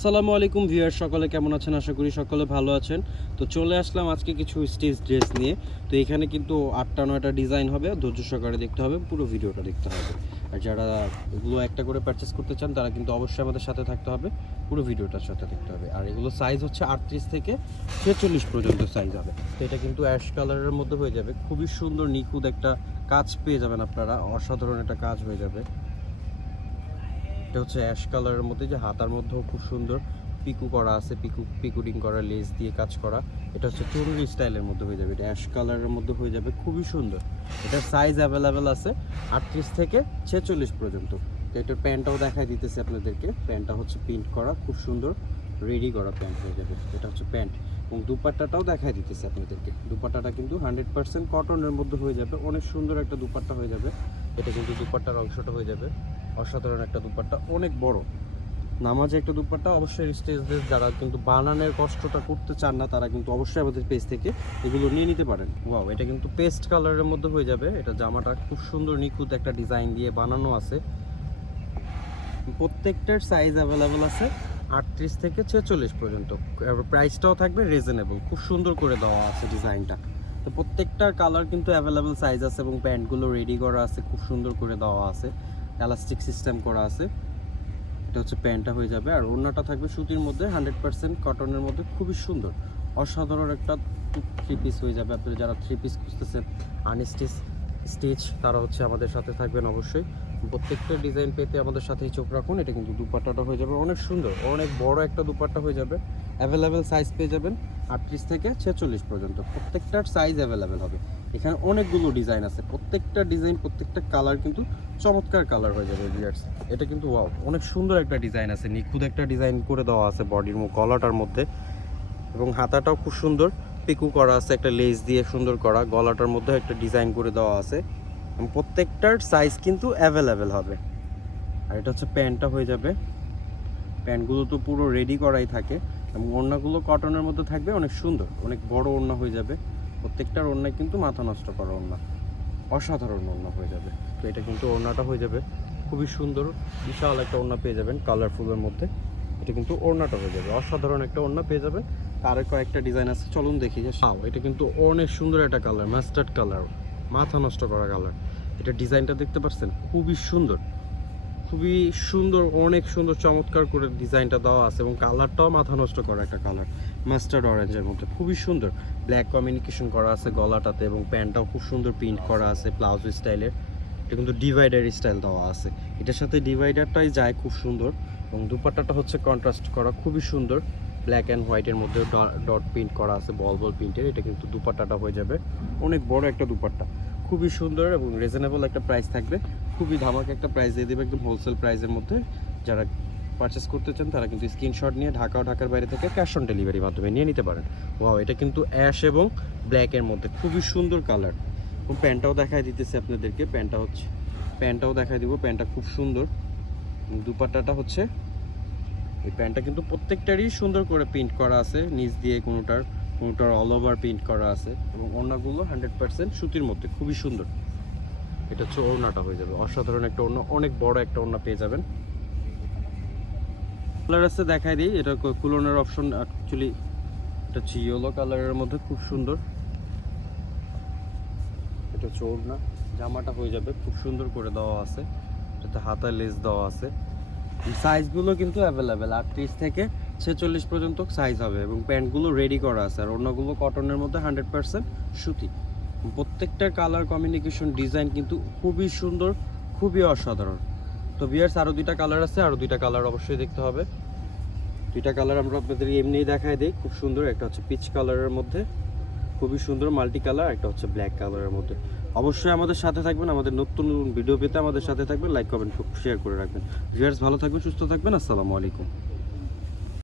আসসালামু আলাইকুম ভিউয়ার, সকলে কেমন আছেন? আশা করি সকলে ভালো আছেন। তো চলে আসলাম আজকে কিছু স্টেজ ড্রেস নিয়ে। তো এখানে কিন্তু 8টা 9টা ডিজাইন হবে, ধৈর্য সহকারে দেখতে হবে, পুরো ভিডিওটা দেখতে হবে। আর যারা এগুলো একটা করে পারচেস করতে চান তারা কিন্তু অবশ্যই আমাদের সাথে থাকতে হবে, পুরো ভিডিওটার সাথে দেখতে হবে। আর এগুলো সাইজ হচ্ছে 38 থেকে 46 পর্যন্ত সাইজ হবে। তো এটা কিন্তু অ্যাশ কালারের মধ্যে হয়ে যাবে, খুবই সুন্দর নিখুঁত একটা কাজ পেয়ে যাবেন আপনারা, অসাধারণ একটা কাজ হয়ে যাবে। এটা হচ্ছে অ্যাশ কালারের মধ্যে, যে হাতার মধ্যেও খুব সুন্দর পিকু করা আছে, পিকুডিং করা, লেস দিয়ে কাজ করা। এটা হচ্ছে চুনরি স্টাইলের মধ্যে হয়ে যাবে, এটা অ্যাশ কালারের মধ্যে হয়ে যাবে, খুবই সুন্দর। এটার সাইজ অ্যাভেলেবেল আছে 38 থেকে 46 পর্যন্ত। তো এটার প্যান্টটাও দেখাই দিতেছে আপনাদেরকে। প্যান্টটা হচ্ছে প্রিন্ট করা, খুব সুন্দর রেডি করা প্যান্ট হয়ে যাবে। এটা হচ্ছে প্যান্ট, এবং দুপাট্টাটাও দেখাই দিতেছে আপনাদেরকে। দুপাট্টাটা কিন্তু 100% কটনের মধ্যে হয়ে যাবে, অনেক সুন্দর একটা দুপাট্টা হয়ে যাবে। এটা কিন্তু দুপাট্টার অংশটা হয়ে যাবে অসাধারণ একটা দুপাট্টা, অনেক বড় নামাজে একটা দুপাট্টা। অবশ্যই স্টেজদের যারা কিন্তু বানানোর কষ্টটা করতে চান না তারা কিন্তু অবশ্যই আমাদের পেজ থেকে এগুলো নিয়ে নিতে পারেন। ওয়াও, এটা কিন্তু পেস্ট কালারের মধ্যে হয়ে যাবে। এটা জামাটা খুব সুন্দর নিখুঁত একটা ডিজাইন দিয়ে বানানো আছে। প্রত্যেকটার সাইজ অ্যাভেলেবেল আছে 38 থেকে 46 পর্যন্ত। প্রাইসটাও থাকবে রিজনেবল, খুব সুন্দর করে দেওয়া আছে ডিজাইনটা। তো প্রত্যেকটার কালার কিন্তু অ্যাভেলেবেল সাইজ আছে, এবং প্যান্টগুলো রেডি করা আছে, খুব সুন্দর করে দেওয়া আছে, এলাস্টিক সিস্টেম করা আছে। এটা হচ্ছে প্যান্টটা হয়ে যাবে, আর ওড়নাটা থাকবে সুতির মধ্যে, 100% কটনের মধ্যে, খুবই সুন্দর অসাধারণ একটা থ্রি পিস হয়ে যাবে। আপনারা যারা থ্রি পিস খুঁজতেছেন স্টিচ, তারা হচ্ছে আমাদের সাথে থাকবেন অবশ্যই। প্রত্যেকটা ডিজাইন পেতে আমাদের সাথেই চোখ রাখুন। এটা কিন্তু দুপাট্টাটা হয়ে যাবে অনেক সুন্দর, অনেক বড় একটা দুপাট্টা হয়ে যাবে। অ্যাভেলেবেল সাইজ পেয়ে যাবেন 38 থেকে 46 পর্যন্ত। প্রত্যেকটার সাইজ অ্যাভেলেবেল হবে। এখানে অনেকগুলো ডিজাইন আছে, প্রত্যেকটা ডিজাইন, প্রত্যেকটা কালার কিন্তু চমৎকার কালার হয়ে যাবে ভিউয়ার্স। এটা কিন্তু ওয়াও, অনেক সুন্দর একটা ডিজাইন আছে, নিখুঁত একটা ডিজাইন করে দেওয়া আছে বডির গলাটার মধ্যে, এবং হাতাটাও খুব সুন্দর পিকু করা আছে, একটা লেস দিয়ে সুন্দর করা। গলাটার মধ্যে একটা ডিজাইন করে দেওয়া আছে, এবং প্রত্যেকটার সাইজ কিন্তু অ্যাভেলেবেল হবে। আর এটা হচ্ছে প্যান্টটা হয়ে যাবে। প্যান্টগুলো তো পুরো রেডি করাই থাকে, এবং ওড়নাগুলো কটনের মধ্যে থাকবে, অনেক সুন্দর, অনেক বড় ওড়না হয়ে যাবে। প্রত্যেকটার ওড়নায় কিন্তু মাথা নষ্ট করা ওড়না, অসাধারণ ওড়না হয়ে যাবে। তো এটা কিন্তু ওড়নাটা হয়ে যাবে খুবই সুন্দর, বিশাল একটা ওড়না পেয়ে যাবেন কালারফুলের মধ্যে। এটা কিন্তু ওড়নাটা হয়ে যাবে অসাধারণ একটা ওড়না পেয়ে যাবেন। আর কয়েকটা ডিজাইন আছে, চলুন দেখি। যে এটা কিন্তু অনেক সুন্দর একটা কালার, মাস্টার্ড কালার, মাথা নষ্ট করা কালার। এটা ডিজাইনটা দেখতে পাচ্ছেন, খুবই সুন্দর, খুবই সুন্দর, অনেক সুন্দর চমৎকার করে ডিজাইনটা দেওয়া আছে, এবং কালারটাও মাথা নষ্ট করা একটা কালার, মাস্টার্ড অরেঞ্জের মধ্যে, খুবই সুন্দর। ব্ল্যাক কমিউনিকেশন করা আছে গলাটাতে, এবং প্যান্টটাও খুব সুন্দর প্রিন্ট করা আছে প্লাজো স্টাইলের। এটা কিন্তু ডিভাইডার স্টাইল দেওয়া আছে, এটার সাথে ডিভাইডারটাই যায় খুব সুন্দর। এবং দুপাট্টাটা হচ্ছে কন্ট্রাস্ট করা, খুবই সুন্দর, ব্ল্যাক অ্যান্ড হোয়াইটের মধ্যে ডট প্রিন্ট করা আছে, বল প্রিন্টের। এটা কিন্তু দুপাট্টাটা হয়ে যাবে অনেক বড় একটা দুপাট্টা, খুবই সুন্দর, এবং রিজনেবল একটা প্রাইস থাকবে। খুবই ধামাকা একটা প্রাইস দিয়ে দেবে, একদম হোলসেল প্রাইসের মধ্যে। যারা পারচেস করতে চান তারা কিন্তু স্ক্রিনশট নিয়ে ঢাকা ও ঢাকার বাইরে থেকে ক্যাশ অন ডেলিভারির মাধ্যমে নিয়ে নিতে পারেন। ওয়াও, এটা কিন্তু অ্যাশ এবং ব্ল্যাকের মধ্যে, খুবই সুন্দর কালার। এবং প্যান্টটাও দেখাই দিতেছে আপনাদেরকে। প্যান্টটাও দেখাই দিব, প্যান্টটা খুব সুন্দর। দুপাট্টাটা হচ্ছে, এই প্যান্টটা কিন্তু প্রত্যেকটারই সুন্দর করে প্রিন্ট করা আছে, নিচ দিয়ে কোনোটার অল ওভার প্রিন্ট করা আছে, এবং ওড়নাগুলো 100% সুতির মধ্যে, খুবই সুন্দর। এটা হচ্ছে ওড়নাটা হয়ে যাবে অসাধারণ একটা ওড়না, অনেক বড় একটা ওড়না পেয়ে যাবেন। কালার আছে দেখাই দিই, এটা কুলনের অপশন অ্যাকচুয়ালি। এটা হচ্ছে ইয়েলো কালারের মধ্যে, খুব সুন্দর। এটা হচ্ছে ওড়না, জামাটা হয়ে যাবে খুব সুন্দর করে দেওয়া আছে, এটাতে হাতায় লেস দেওয়া আছে। সাইজগুলো কিন্তু অ্যাভেলেবেল 38 থেকে 46 পর্যন্ত সাইজ হবে, এবং প্যান্টগুলো রেডি করা আছে। আর ওড়নাগুলো কটনের মধ্যে 100% সুতি। প্রত্যেকটার কালার কমিউনিকেশন ডিজাইন কিন্তু খুবই সুন্দর, খুবই অসাধারণ। তো ভিউয়ার্স, আরও দুইটা কালার আছে, আরও দুইটা কালার অবশ্যই দেখতে হবে। দুইটা কালার আমরা আপনাদের এমনিই দেখাই দিই, খুব সুন্দর। একটা হচ্ছে পিচ কালারের মধ্যে, খুবই সুন্দর মাল্টি কালার। একটা হচ্ছে ব্ল্যাক কালারের মধ্যে। অবশ্যই আমাদের সাথে থাকবেন, আমাদের নতুন ভিডিও পেতে আমাদের সাথে থাকবেন, লাইক কমেন্ট শেয়ার করে রাখবেন। ভিউয়ার্স, ভালো থাকবেন, সুস্থ থাকবেন, আসসালামু আলাইকুম।